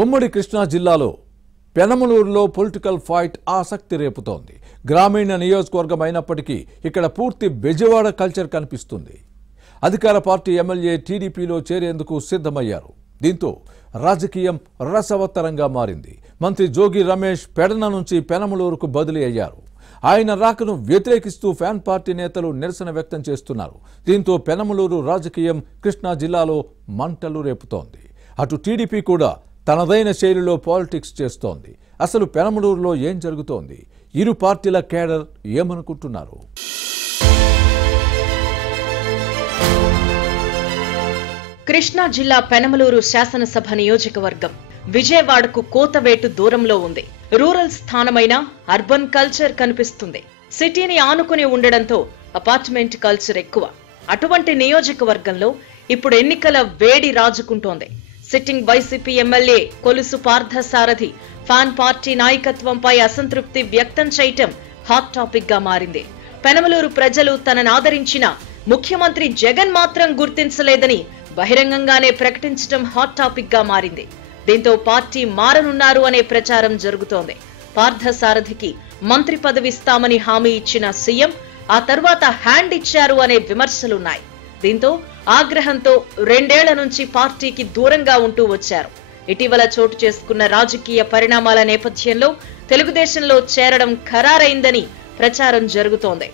ఉమ్మడి కృష్ణా జిల్లాలో పెనమలూరులో political fight ఆసక్తి రేపుతోంది. గ్రామీణ నియోజకవర్గం అయినప్పటికీ ఇక్కడ పూర్తి బెజవాడ కల్చర్ కనిపిస్తుంది. అధికార పార్టీ ఎమ్మెల్యే టీడీపీలో చేరేందుకు సిద్ధమయ్యారు. దీంతో రాజకీయం రసవత్తరంగా మారింది. మంత్రి జోగి రమేష్ పెడన నుంచి పెనమలూరుకు బదిలీ అయ్యారు. ఆయన రాకను వ్యతిరేకిస్తూ ఫ్యాన్ పార్టీ నేతలు నిరసన వ్యక్తం చేస్తున్నారు. దీంతో పెనమలూరు రాజకీయం కృష్ణా జిల్లాలో మంటలు రేపుతోంది. అటు టీడీపీ కూడా తనదైన శైలిలో పాలిటిక్స్ చేస్తోంది. అసలు పెనమలూరులో ఏం జరుగుతోంది? ఇరు పార్టీల కేడర్ ఏమనుకుంటున్నారు? కృష్ణా జిల్లా పెనమలూరు శాసనసభ నియోజకవర్గం విజయవాడకు కోతవేటు దూరంలో ఉంది. రూరల్ స్థానమైన అర్బన్ కల్చర్ కనిపిస్తుంది. సిటీని ఆనుకుని ఉండడంతో అపార్ట్మెంట్ కల్చర్ ఎక్కువ. అటువంటి నియోజకవర్గంలో ఇప్పుడు ఎన్నికల వేడి రాజుకుంటోంది. Sitting YCP MLA Kolusu Parthasarathy fan party నాయకత్వంపై అసంతృప్తి వ్యక్తం చేయటం హాట్ టాపిక్ గా మారింది. పెనమలూరు ప్రజలు తనను ఆదరించిన ముఖ్యమంత్రి జగన్ మాత్రం గుర్తించలేదని బహిరంగంగానే ప్రకటించడం హాట్ టాపిక్ గా మారింది. దీంతో పార్టీ మారనున్నారు అనే ప్రచారం జరుగుతోంది. పార్థసారథికి మంత్రి పదవి ఇస్తామని హామీ ఇచ్చిన సీఎం ఆ తర్వాత హ్యాండ్ ఇచ్చారు అనే విమర్శలున్నాయి. దీంతో ఆగ్రహంతో 2 ఏళ్ల నుంచి పార్టీకి దూరంగా ఉంటూ వచ్చారు. ఇటీవల చోటు చేసుకున్న రాజకీయ పరిణామాల నేపథ్యంలో తెలుగుదేశంలో చేరడం ఖరారైందని ప్రచారం జరుగుతోంది.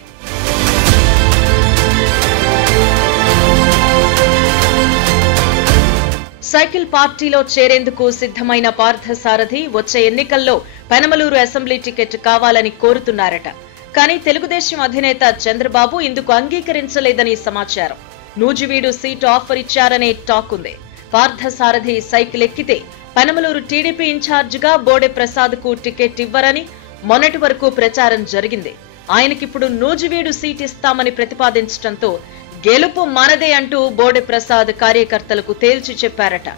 సైకిల్ పార్టీలో చేరేందుకు సిద్ధమైన పార్థసారథి వచ్చే ఎన్నికల్లో పెనమలూరు అసెంబ్లీ టికెట్ కావాలని కోరుతున్నారట. కానీ తెలుగుదేశం అధినేత చంద్రబాబు ఇందుకు అంగీకరించలేదని సమాచారం. నూజివీడు సీటు ఆఫర్ ఇచ్చారనే టాక్ ఉంది. పార్థసారథి సైకిల్ ఎక్కితే పెనమలూరు టీడీపీ ఇన్ఛార్జిగా బోడే ప్రసాద్ కు టికెట్ ఇవ్వరని మొన్నటి వరకు ప్రచారం జరిగింది. ఆయనకిప్పుడు నూజివీడు సీట్ ఇస్తామని ప్రతిపాదించడంతో గెలుపు మనదే అంటూ బోడే ప్రసాద్ కార్యకర్తలకు తేల్చి చెప్పారట.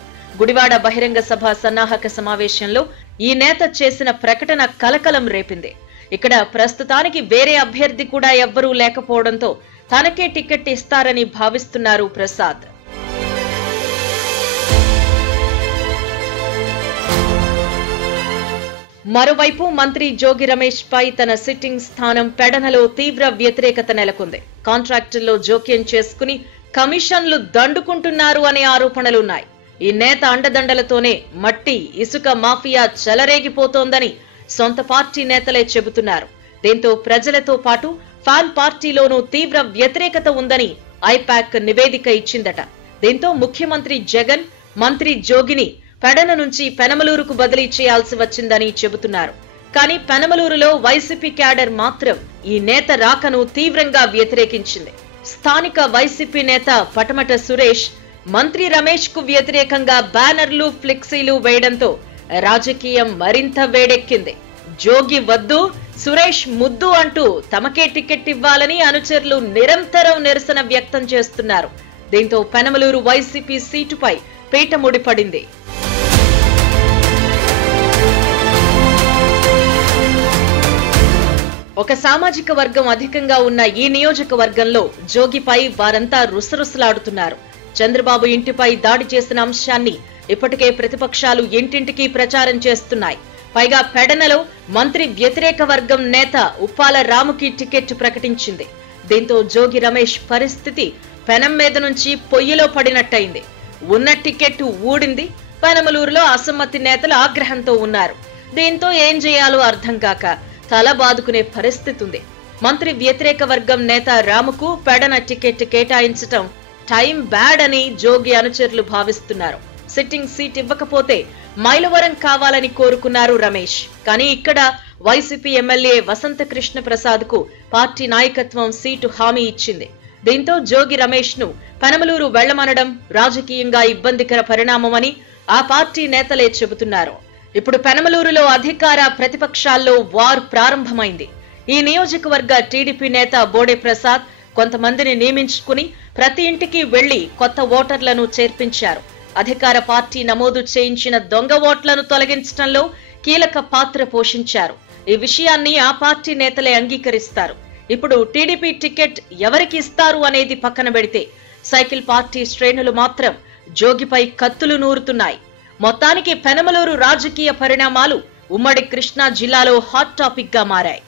గుడివాడ బహిరంగ సభ సన్నాహక సమావేశంలో ఈ నేత చేసిన ప్రకటన కలకలం రేపింది. ఇక్కడ ప్రస్తుతానికి వేరే అభ్యర్థి కూడా ఎవ్వరూ లేకపోవడంతో తనకే టికెట్ ఇస్తారని భావిస్తున్నారు ప్రసాద్. మరోవైపు మంత్రి జోగి రమేష్ పై తన సిట్టింగ్ స్థానం పెడనలో తీవ్ర వ్యతిరేకత నెలకొంది. కాంట్రాక్టుల్లో జోక్యం చేసుకుని కమిషన్లు దండుకుంటున్నారు అనే ఆరోపణలున్నాయి. ఈ నేత అండదండలతోనే మట్టి ఇసుక మాఫియా చెలరేగిపోతోందని సొంత పార్టీ నేతలే చెబుతున్నారు. దీంతో ప్రజలతో పాటు ఫ్యాన్ పార్టీలోనూ తీవ్ర వ్యతిరేకత ఉందని ఐపాక్ నివేదిక ఇచ్చిందట. దీంతో ముఖ్యమంత్రి జగన్ మంత్రి జోగిని పెడన నుంచి పెనమలూరుకు బదిలీ చేయాల్సి వచ్చిందని చెబుతున్నారు. కానీ పెనమలూరులో వైసీపీ క్యాడర్ మాత్రం ఈ నేత రాకను తీవ్రంగా వ్యతిరేకించింది. స్థానిక వైసీపీ నేత పటమట సురేష్ మంత్రి రమేష్ కు వ్యతిరేకంగా బ్యానర్లు ఫ్లెక్సీలు వేయడంతో రాజకీయం మరింత వేడెక్కింది. జోగి వద్దు, సురేష్ ముద్దు అంటూ తమకే టికెట్ ఇవ్వాలని అనుచరులు నిరంతరం నిరసన వ్యక్తం చేస్తున్నారు. దీంతో పెనమలూరు వైసీపీ సీటుపై పీట ముడిపడింది. ఒక సామాజిక వర్గం అధికంగా ఉన్న ఈ నియోజకవర్గంలో జోగిపై వారంతా రుసరుసలాడుతున్నారు. చంద్రబాబు ఇంటిపై దాడి చేసిన అంశాన్ని ఇప్పటికే ప్రతిపక్షాలు ఇంటింటికి ప్రచారం చేస్తున్నాయి. పైగా పెడనలో మంత్రి వ్యతిరేక వర్గం నేత ఉప్పాల రాముకి టికెట్ ప్రకటించింది. దీంతో జోగి రమేష్ పరిస్థితి పెనం మీద నుంచి పొయ్యిలో పడినట్టయింది. ఉన్న టికెట్ ఊడింది. పెనమలూరులో అసమ్మతి నేతలు ఆగ్రహంతో ఉన్నారు. దీంతో ఏం చేయాలో అర్థం కాక తల బాదుకునే పరిస్థితి ఉంది. మంత్రి వ్యతిరేక వర్గం నేత రాముకు పెడన టికెట్ కేటాయించటం టైం బ్యాడ్ అని జోగి అనుచరులు భావిస్తున్నారు. సిట్టింగ్ సీట్ ఇవ్వకపోతే మైలవరం కావాలని కోరుకున్నారు రమేష్. కానీ ఇక్కడ వైసీపీ ఎమ్మెల్యే వసంత కృష్ణ ప్రసాద్ కు పార్టీ నాయకత్వం సీటు హామీ ఇచ్చింది. దీంతో జోగి రమేష్ ను పెనమలూరు వెళ్లమనడం రాజకీయంగా ఇబ్బందికర పరిణామమని ఆ పార్టీ నేతలే చెబుతున్నారు. ఇప్పుడు పెనమలూరులో అధికార ప్రతిపక్షాల్లో వార్ ప్రారంభమైంది. ఈ నియోజకవర్గ టీడీపీ నేత బోడే ప్రసాద్ కొంతమందిని నియమించుకుని ప్రతి ఇంటికి వెళ్లి కొత్త ఓటర్లను చేర్పించారు. అధికార పార్టీ నమోదు చేయించిన దొంగ ఓట్లను తొలగించడంలో కీలక పాత్ర పోషించారు. ఈ విషయాన్ని ఆ పార్టీ నేతలే అంగీకరిస్తారు. ఇప్పుడు టీడీపీ టికెట్ ఎవరికి ఇస్తారు అనేది పక్కన పెడితే సైకిల్ పార్టీ శ్రేణులు మాత్రం జోగిపై కత్తులు నూరుతున్నాయి. మొత్తానికి పెనమలూరు రాజకీయ పరిణామాలు ఉమ్మడి కృష్ణా జిల్లాలో హాట్ టాపిక్ గా మారాయి.